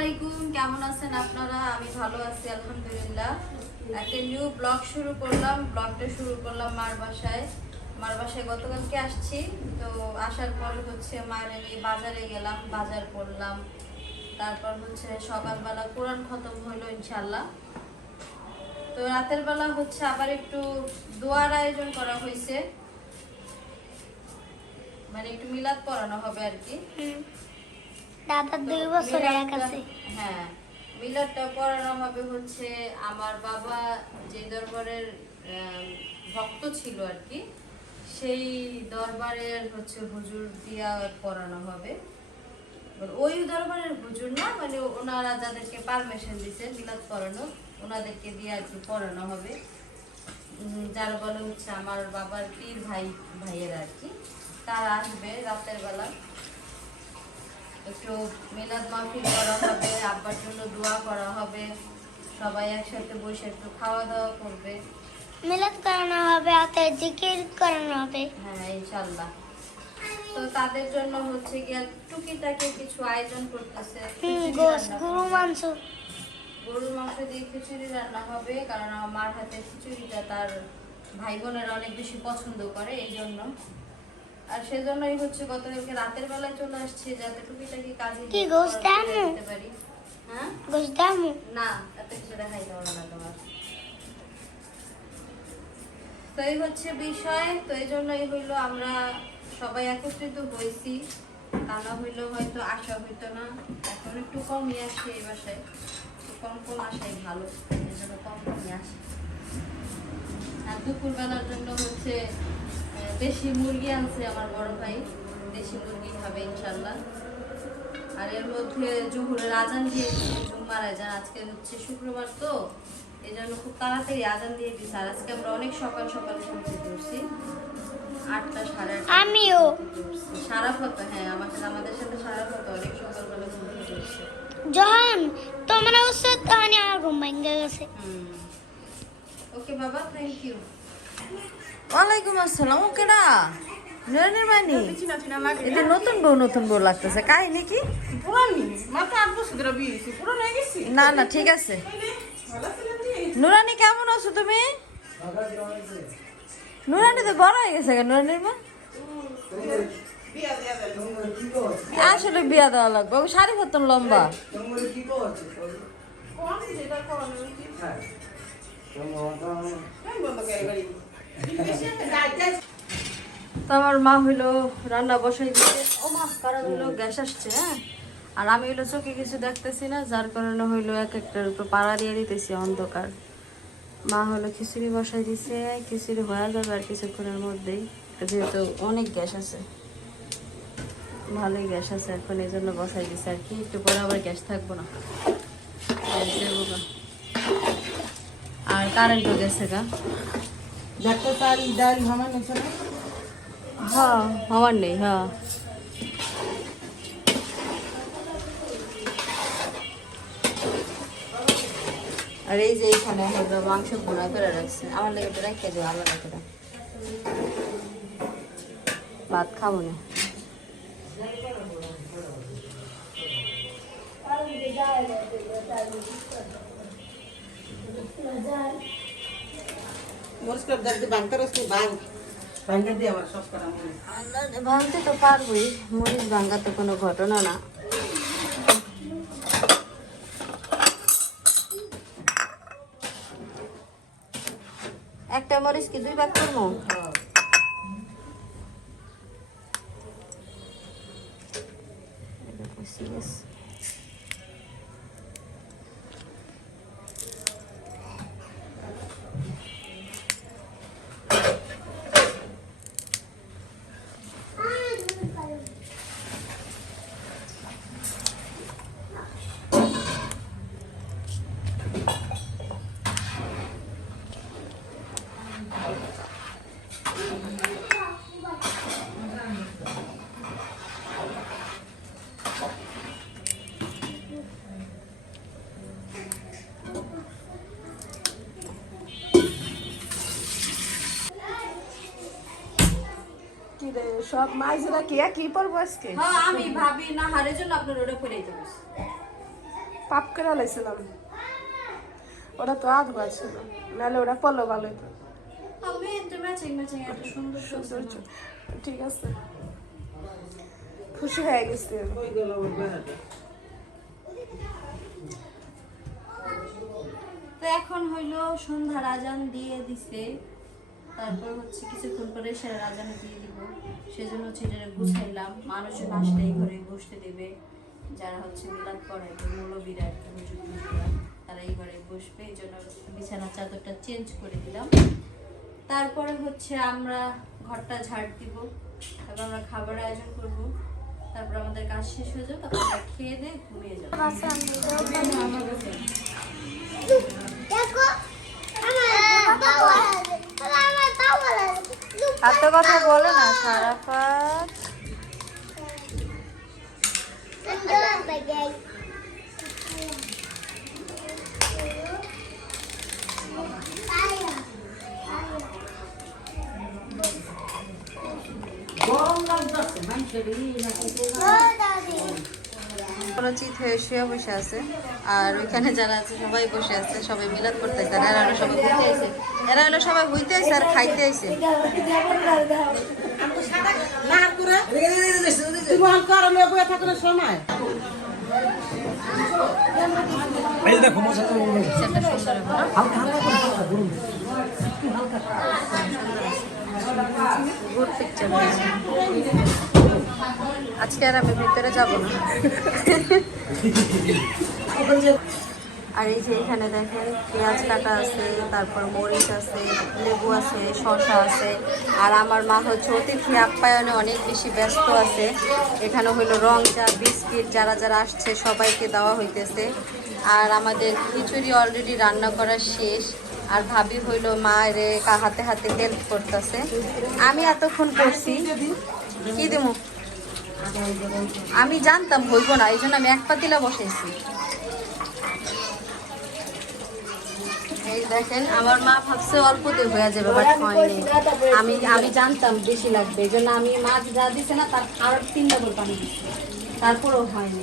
আলাইকুম, কেমন আছেন আপনারা? আমি ভালো আছি আলহামদুলিল্লাহ। একটা নিউ ব্লগ শুরু করলাম। ব্লগটা শুরু করলাম মার বাসায়। মার বাসায় গতকালকে আসছি, তো আসার পরে হচ্ছে মায়ের নিয়ে বাজারে গেলাম, বাজার করলাম। তারপর হচ্ছে সকালবেলা কোরআন খতম হলো ইনশাল্লাহ। তো রাতের বেলা হচ্ছে আবার একটু দোয়ার আয়োজন করা হয়েছে, মানে একটু মিলাদ পড়ানো হবে আর কি। দাদার 2 বছরের কাছে। হ্যাঁ, মিলাদটা পড়ানো হবে হচ্ছে আমার বাবা যে দরবারের ভক্ত ছিল আর কি, সেই দরবারের হচ্ছে হুজুর দিয়া পড়ানো হবে। ওই দরবারের হুজুর না, মানে ওনারা যাদেরকে পারমিশন দিছে মিলাদ পড়ানো, ওনাদেরকে দিয়ে আর কি পড়ানো হবে। যার বলে হচ্ছে আমার বাবার পীর ভাইয়ের আর কি, তারা আসবে রাতের বেলা। একটু মিলাদ মাহফিল করা হবে, আব্বার জন্য দোয়া করা হবে, সবাই একসাথে বসে একটু খাওয়া দাওয়া করবে। মিলাদ করানো হবে, হাতে জিকির করানো হবে। হ্যাঁ ইনশাল্লাহ। তো তাদের জন্য হচ্ছে গিয়ে টুকিটাকি কিছু আয়োজন করতেছে। গরুর মাংস দিয়ে খিচুড়ি রান্না হবে, কারণ আমার মার হাতের খিচুড়িটা তার ভাই বোনেরা অনেক বেশি পছন্দ করে, এই জন্য। আর সেজন্যই হচ্ছে গতকালকে রাতের বেলায় চলে আসছে, যাতে টুকিটাকি কাজে দিতে পারি। হ্যাঁ না, এত কিছু দেখাই যাবে না তোমার। তো এই হচ্ছে বিষয়। তো এই জন্যই হইলো আমরা সবাই একত্রিত হয়েছি, তা না হইলেও হয়তো আসা হইতো না। এখন একটু কমই আসে এই বাসায়, কম আসাই ভালো, এই জন্য কমই আসে। আর দুপুর বেলার জন্য হচ্ছে দেশি মুরগি আনছে আমার বড় ভাই, দেশি মুরগি খাবে ইনশাল্লাহ। আর এর মধ্যে জোহরের আজান দিয়ে জুম্মার আজান, আজকে হচ্ছে শুক্রবার, তো এই জন্য খুব তাড়াতাড়ি আজান দিয়ে দিচ্ছে। আর আজকে আমরা অনেক সকাল সকাল ঘুমতে করছি, 8টা 8:30। আমিও সারাফত, হ্যাঁ আমাদের সাথে সারাফত অনেক সকালবেলা ঘুমতে করছে। যখন তোমরা উঠছো তখনই আমার ঘুম ভেঙে গেছে। ওকে বাবা, থ্যাংক ইউ। ওয়ালাইকুম আসসালাম। কেডা নয়নের বানি? এটা নতুন বউ লাগতেছে। কাহিনী কি? না না, ঠিক আছে। নুরানি কেমন আছো তুমি? নুরানি তো বড় হয়ে গেছে। নুরানির মা আসলে বিয়া দেওয়া লাগবে। ও শাড়ি পরতাম লম্বা। তো আমার মা হইলো রান্না বসাই দিচ্ছে। ও মা, কারণ হইলো গ্যাস আসছে। হ্যাঁ, আর আমি হইলো চোখে কিছু দেখতেছি না, যার কারণে হইলো এক একটার উপর পাড়া দিয়ে দিতেছি অন্ধকার। মা হলো খিচুড়ি বসাই দিছে, খিচুড়ি হয়ে যাবে আর কিছুক্ষণের মধ্যেই, যেহেতু অনেক গ্যাস আছে, ভালোই গ্যাস আছে এখন, এই জন্য বসাই দিছে আর কি। একটু পরে আবার গ্যাস থাকবো না, আর কারেন্টও গেছে গা। হ্যাঁ, আমার নেই। হ্যাঁ, আর এই যে এখানে মাংস ভুনা করে রাখছে, আমার লেগে তো রেখে দেবো আলাদা করে, ভাত খাবো না। ভাঙতে তো পারবোই, মরিচ ভাঙা তো কোনো ঘটনা না। একটা মরিচ কি 2 ভাগ করবো? সব মাইজরা কি একই পরবো আজকে? হ্যাঁ, আমি ভাবি না হারের জন্য আপনার ওটা করে দিতে বলছি। পাপ করে লাইছিলাম, ওরা তো আধ ছিল, নাহলে ওরা পড়লো ভালো হতো। আমি একটা ম্যাচিং ম্যাচিং একটা সুন্দর সুন্দর ঠিক আছে, খুশি হয়ে গেছি আমি। তো এখন হইলো সন্ধ্যার আজান দিয়ে দিছে, তারপর হচ্ছে কিছুক্ষণ পরে সেরা আজান দিয়ে দিব, সেজন্য হচ্ছে এটা গুছাইলাম। মানুষজন আসলে এই ঘরে বসতে দেবে, যারা হচ্ছে মিলাদ পড়াইবে মৌলবীরা আর কি, হুজুররা, তারা এই ঘরে বসবে, এই জন্য বিছানার চাদরটা চেঞ্জ করে দিলাম। তারপরে হচ্ছে আমরা ঘরটা ঝাড় দিব, তারপর আমরা খাবার আয়োজন করব, তারপর আমাদের কাজ শেষ হয়ে যাবে, তারপর আমরা খেয়ে দিয়ে ঘুমিয়ে যাবো। এত কথা বলে না সারাফাত। চিত হয়ে শুয়ে বসে আছে, আর ওইখানে যারা আছে সবাই বসে আছে, সবাই মিলাদ করতেছে, আর এরা হলো সবাই ঘুরতে আইছে, এরা হলো সবাই ঘুরতে আইছে আর খাইতে আইছে। গুড পিকচার হয়েছে। আজকে আর আমি ভিতরে যাব না। আর এই যে এখানে দেখেন পেঁয়াজ কাটা আছে, তারপর মরিচ আছে, লেবু আছে, শসা আছে। আর আমার মা হচ্ছে অতিথি আপ্যায়নে অনেক বেশি ব্যস্ত আছে। এখানে হইলো রং চা, বিস্কিট যারা যারা আসছে সবাইকে দেওয়া হইতেছে। আর আমাদের খিচুড়ি অলরেডি রান্না করা শেষ, আর ভাবি হইলো মায়ের হাতে হাতে হেল্প করতেছে। আমি এতক্ষণ করছি কি দেবো, আমি জানতাম হইব না, এই জন্য আমি এক পাতিলা বসাইছি। এই দেখেন আমার মা ভাবছে অল্পতে হয়ে যাবে, বাট হয়নি। আমি জানতাম বেশি লাগবে, এই জন্য আমি মাছ যা দিছে না তার আর 3 ডাবল পানি দিচ্ছি, তারপরেও হয়নি।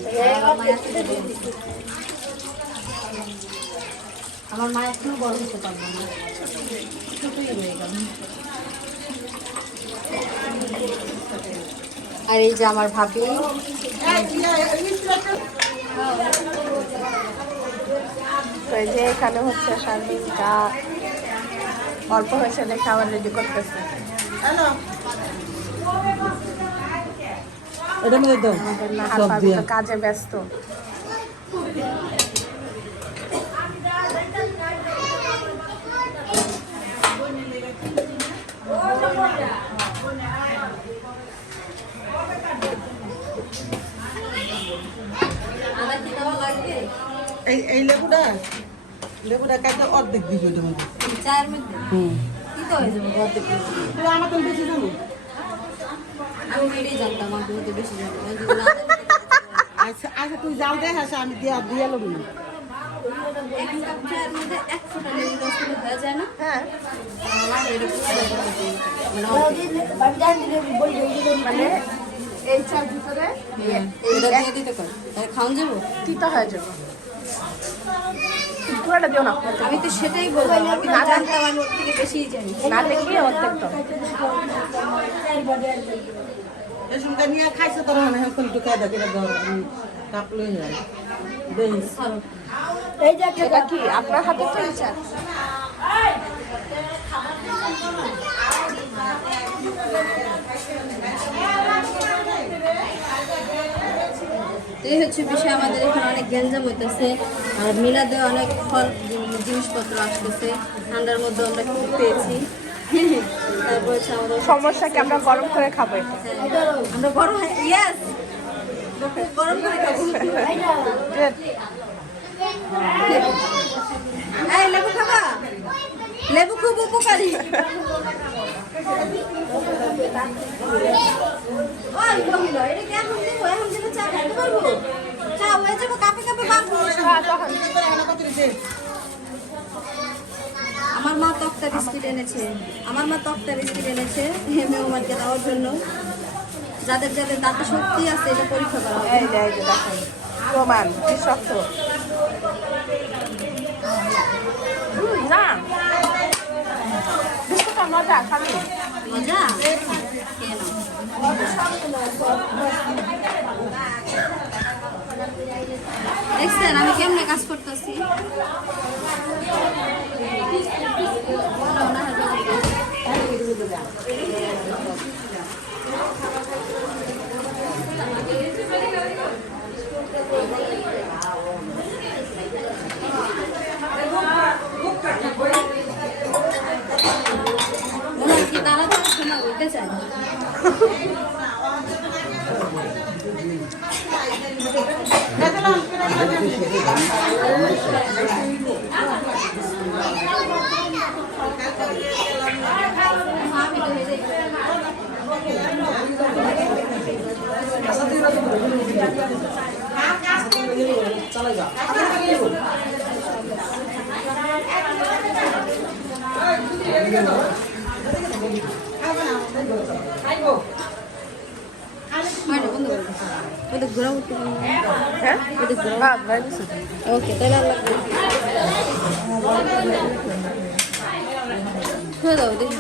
আমার মা এখনো বড় হতে পারবে না, ছোটই হয়ে গেল। আর এই যে আমার ভাবি, এই যে এখানে হচ্ছে শারমিনটা অল্প হয়েছে দেখে আবার রেডি করতেছে। কাজে ব্যস্ত। এই লেবুটা কাটতে অর্ধেক দিব এটার মধ্যে। চায়ের মধ্যে কি তো হয়ে যাবে অর্ধেক করে? তুই আমার তো বেশি জানো। আমি এটাই জানতাম, আমি তো বেশি জানতাম। আচ্ছা আচ্ছা তুই যাও দেখ, আসা আমি দিয়ে লোক না। এক কাপ চায়ের মধ্যে 1 ফোঁটা লেবু রস দিলে হয়ে যায় না? হ্যাঁ, আমার এরকম মানে এই চার ভিতরে এটা দিয়ে দিতে কর, তাহলে খাওয়ান যাবো। তিতা হয়ে যাবে। পুরোটা দিও না, আমি তো সেটাই বলবো, আমি না জানতাম, আমি ওর থেকে বেশিই জানি। না দেখি অর্ধেক তো। এই সঙ্গে নিয়ে খাইছে তোর মনে হয় একটু খাই দেখে কাপলে যায় বেশ। এই যে এটা কি আপনার হাতে তো এই চা? এই হচ্ছে বিষয়, আমাদের এখানে অনেক গ্যাঞ্জাম হইতেছে, আর মিলাদে অনেক ফল জিনিসপত্র আসতেছে। ঠান্ডার মধ্যে আমরা খুব পেয়েছি। তারপর হচ্ছে আমাদের সমস্যা কি, আমরা গরম করে খাবো এটা। আমরা গরম, ইয়েস, গরম করে খাবো। এই লেবু খাবা? লেবু খুব উপকারী। ওই মহিলা, এটা কি এখন দিব? এখন দিলে চা খাইতে পারবো? চা হয়ে যাবে, কাপে কাপে বাঁধবো। আমার মা তক্তা বিস্কিট এনেছে, মেহমানকে দেওয়ার জন্য। যাদের যাদের দাঁতে শক্তি আছে এটা পরীক্ষা করা হবে। এই যে দেখেন প্রমাণ কি শক্ত। মজা খাবি মজা কেন দেখছেন আমি কেমনে কাজ করতেছি কি তাড়াতাড়ি শোনা বলতে চাই ওকে তাহলে দাও দেখি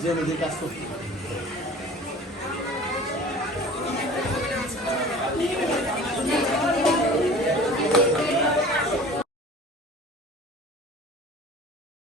যে নদীর কাজ করতে Thank you.